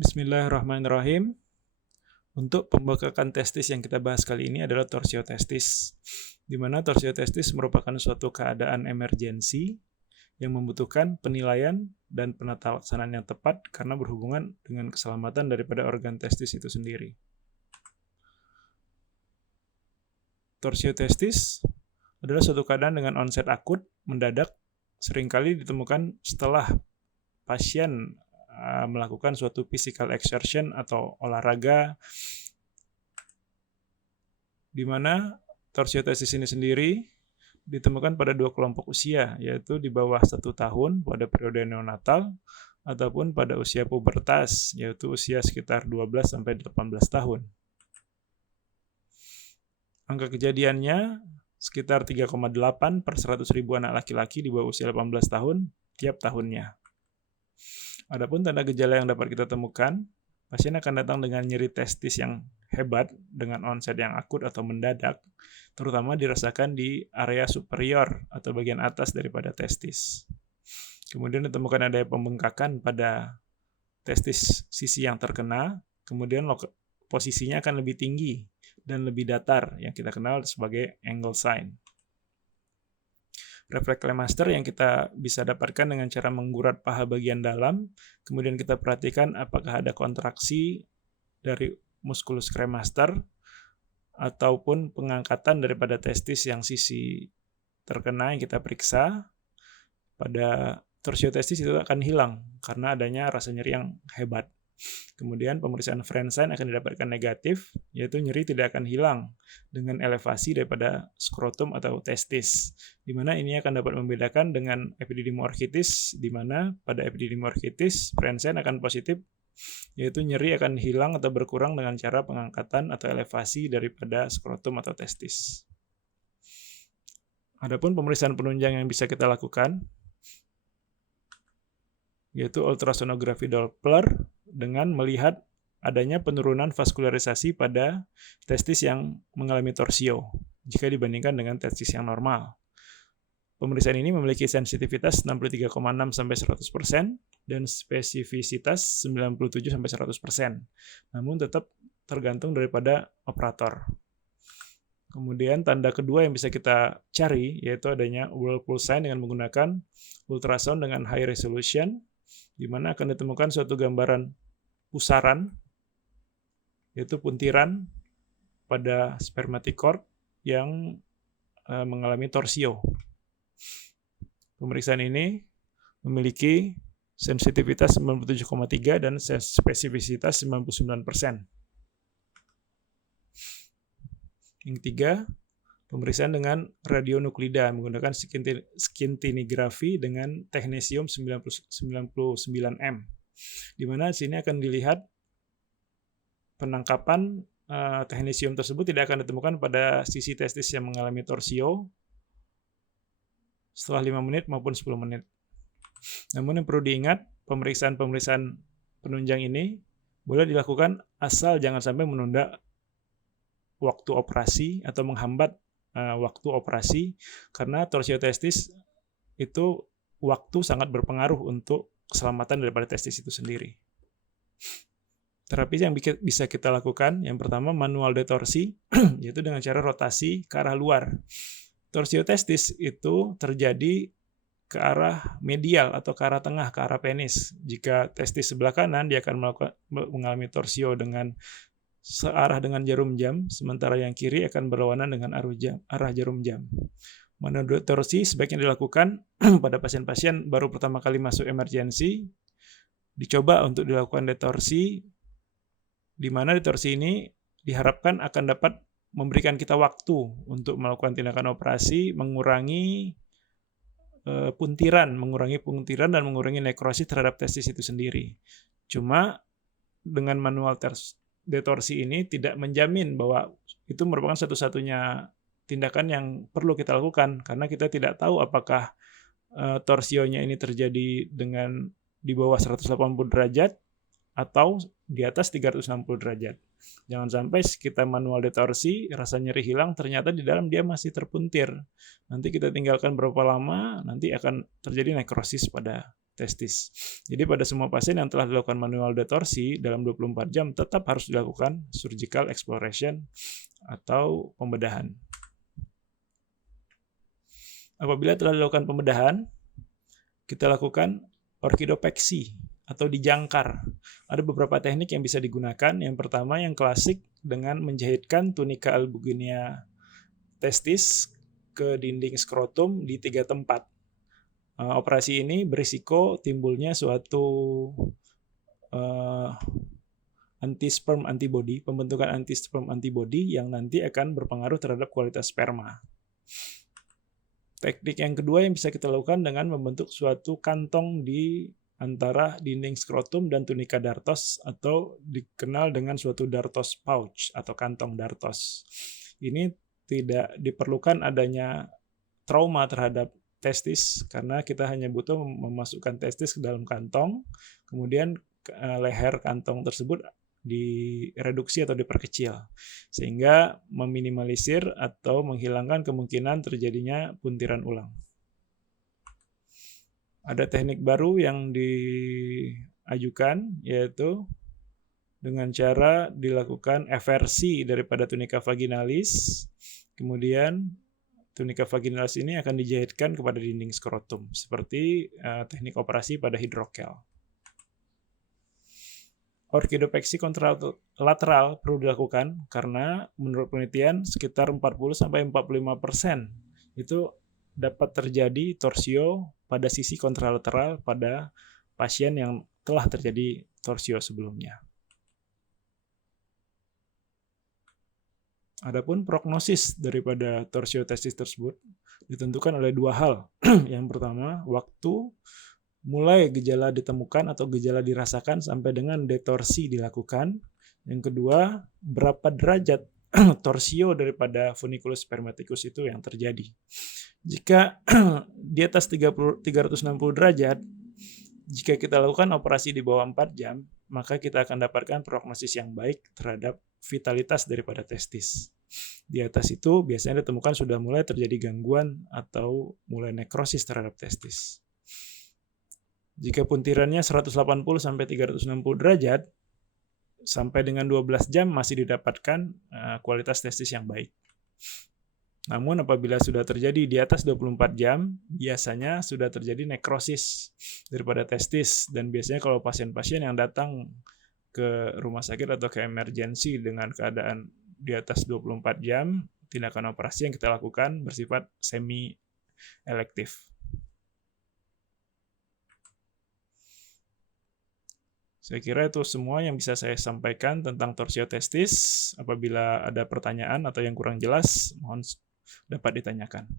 Bismillahirrahmanirrahim. Untuk pembengkakan testis yang kita bahas kali ini adalah torsiotestis, di mana torsiotestis merupakan suatu keadaan emergensi yang membutuhkan penilaian dan penata laksanaan yang tepat karena berhubungan dengan keselamatan daripada organ testis itu sendiri. Torsiotestis adalah suatu keadaan dengan onset akut, mendadak, seringkali ditemukan setelah pasien melakukan suatu physical exertion atau olahraga, di mana torsiotestis ini sendiri ditemukan pada dua kelompok usia, yaitu di bawah 1 tahun pada periode neonatal ataupun pada usia pubertas, yaitu usia sekitar 12-18 tahun. Angka kejadiannya sekitar 3,8 per 100.000 anak laki-laki di bawah usia 18 tahun tiap tahunnya. Adapun tanda gejala yang dapat kita temukan, pasien akan datang dengan nyeri testis yang hebat dengan onset yang akut atau mendadak, terutama dirasakan di area superior atau bagian atas daripada testis. Kemudian ditemukan ada pembengkakan pada testis sisi yang terkena, kemudian posisinya akan lebih tinggi dan lebih datar yang kita kenal sebagai angle sign. Refleks Lemaster yang kita bisa dapatkan dengan cara menggurat paha bagian dalam, kemudian kita perhatikan apakah ada kontraksi dari musculus cremaster ataupun pengangkatan daripada testis yang sisi terkena yang kita periksa. Pada torsiotestis itu akan hilang karena adanya rasa nyeri yang hebat. Kemudian pemeriksaan Fraensign akan didapatkan negatif, yaitu nyeri tidak akan hilang dengan elevasi daripada skrotum atau testis, di mana ini akan dapat membedakan dengan epididymoorchitis, di mana pada epididymoorchitis Fraensign akan positif, yaitu nyeri akan hilang atau berkurang dengan cara pengangkatan atau elevasi daripada skrotum atau testis. Adapun pemeriksaan penunjang yang bisa kita lakukan, yaitu ultrasonografi Doppler dengan melihat adanya penurunan vaskularisasi pada testis yang mengalami torsio jika dibandingkan dengan testis yang normal. Pemeriksaan ini memiliki sensitivitas 63,6-100% dan spesifisitas 97-100%. Namun tetap tergantung daripada operator. Kemudian tanda kedua yang bisa kita cari yaitu adanya whirlpool sign dengan menggunakan ultrasound dengan high resolution, di mana akan ditemukan suatu gambaran pusaran, yaitu puntiran pada spermatic cord yang mengalami torsio. Pemeriksaan ini memiliki sensitivitas 97,3 dan spesifisitas 99%. Yang ketiga, pemeriksaan dengan radionuklida menggunakan skintigraphy dengan teknesium 99M, di mana sini akan dilihat penangkapan teknesium tersebut tidak akan ditemukan pada sisi testis yang mengalami torsio setelah 5 menit maupun 10 menit. Namun yang perlu diingat, pemeriksaan-pemeriksaan penunjang ini boleh dilakukan asal jangan sampai menunda waktu operasi atau menghambat waktu operasi, karena torsiotestis itu waktu sangat berpengaruh untuk keselamatan daripada testis itu sendiri. Terapi yang bisa kita lakukan, yang pertama manual detorsi, yaitu dengan cara rotasi ke arah luar. Torsiotestis itu terjadi ke arah medial atau ke arah tengah, ke arah penis. Jika testis sebelah kanan, dia akan mengalami torsio dengan searah dengan jarum jam, sementara yang kiri akan berlawanan dengan arah jarum jam. Manual detorsi sebaiknya dilakukan pada pasien-pasien baru pertama kali masuk emergensi. Dicoba untuk dilakukan detorsi, di mana detorsi ini diharapkan akan dapat memberikan kita waktu untuk melakukan tindakan operasi, mengurangi puntiran dan mengurangi nekrosis terhadap testis itu sendiri. Cuma dengan manual detorsi ini tidak menjamin bahwa itu merupakan satu-satunya tindakan yang perlu kita lakukan, karena kita tidak tahu apakah torsionya ini terjadi dengan di bawah 180 derajat atau di atas 360 derajat. Jangan sampai kita manual detorsi, rasa nyeri hilang, ternyata di dalam dia masih terpuntir. Nanti kita tinggalkan berapa lama, nanti akan terjadi nekrosis pada testis. Jadi pada semua pasien yang telah dilakukan manual detorsi dalam 24 jam tetap harus dilakukan surgical exploration atau pembedahan. Apabila telah dilakukan pembedahan, kita lakukan orkidopeksi atau dijangkar. Ada beberapa teknik yang bisa digunakan. Yang pertama yang klasik dengan menjahitkan tunika albuginea testis ke dinding skrotum di 3 tempat. Operasi ini berisiko timbulnya suatu anti-sperm antibody, pembentukan anti-sperm antibody yang nanti akan berpengaruh terhadap kualitas sperma. Teknik yang kedua yang bisa kita lakukan dengan membentuk suatu kantong di antara dinding skrotum dan tunika dartos atau dikenal dengan suatu dartos pouch atau kantong dartos. Ini tidak diperlukan adanya trauma terhadap testis karena kita hanya butuh memasukkan testis ke dalam kantong, kemudian leher kantong tersebut direduksi atau diperkecil sehingga meminimalisir atau menghilangkan kemungkinan terjadinya puntiran ulang. Ada teknik baru yang diajukan yaitu dengan cara dilakukan eversi daripada tunika vaginalis, kemudian tunika vaginalis ini akan dijahitkan kepada dinding skrotum seperti teknik operasi pada hidrokel. Orkidopeksi kontralateral perlu dilakukan karena menurut penelitian sekitar 40-45% itu dapat terjadi torsio pada sisi kontralateral pada pasien yang telah terjadi torsio sebelumnya. Adapun prognosis daripada torsio testis tersebut ditentukan oleh 2 hal. Yang pertama, waktu mulai gejala ditemukan atau gejala dirasakan sampai dengan detorsi dilakukan. Yang kedua, berapa derajat torsio daripada funiculus spermaticus itu yang terjadi. Jika di atas 360 derajat, jika kita lakukan operasi di bawah 4 jam, maka kita akan dapatkan prognosis yang baik terhadap vitalitas daripada testis. Di atas itu biasanya ditemukan sudah mulai terjadi gangguan atau mulai nekrosis terhadap testis. Jika puntirannya 180-360 derajat, sampai dengan 12 jam masih didapatkan kualitas testis yang baik. Namun apabila sudah terjadi di atas 24 jam, biasanya sudah terjadi nekrosis daripada testis. Dan biasanya kalau pasien-pasien yang datang ke rumah sakit atau ke emergensi dengan keadaan di atas 24 jam, tindakan operasi yang kita lakukan bersifat semi-elektif. Saya kira itu semua yang bisa saya sampaikan tentang torsio testis. Apabila ada pertanyaan atau yang kurang jelas, mohon dapat ditanyakan.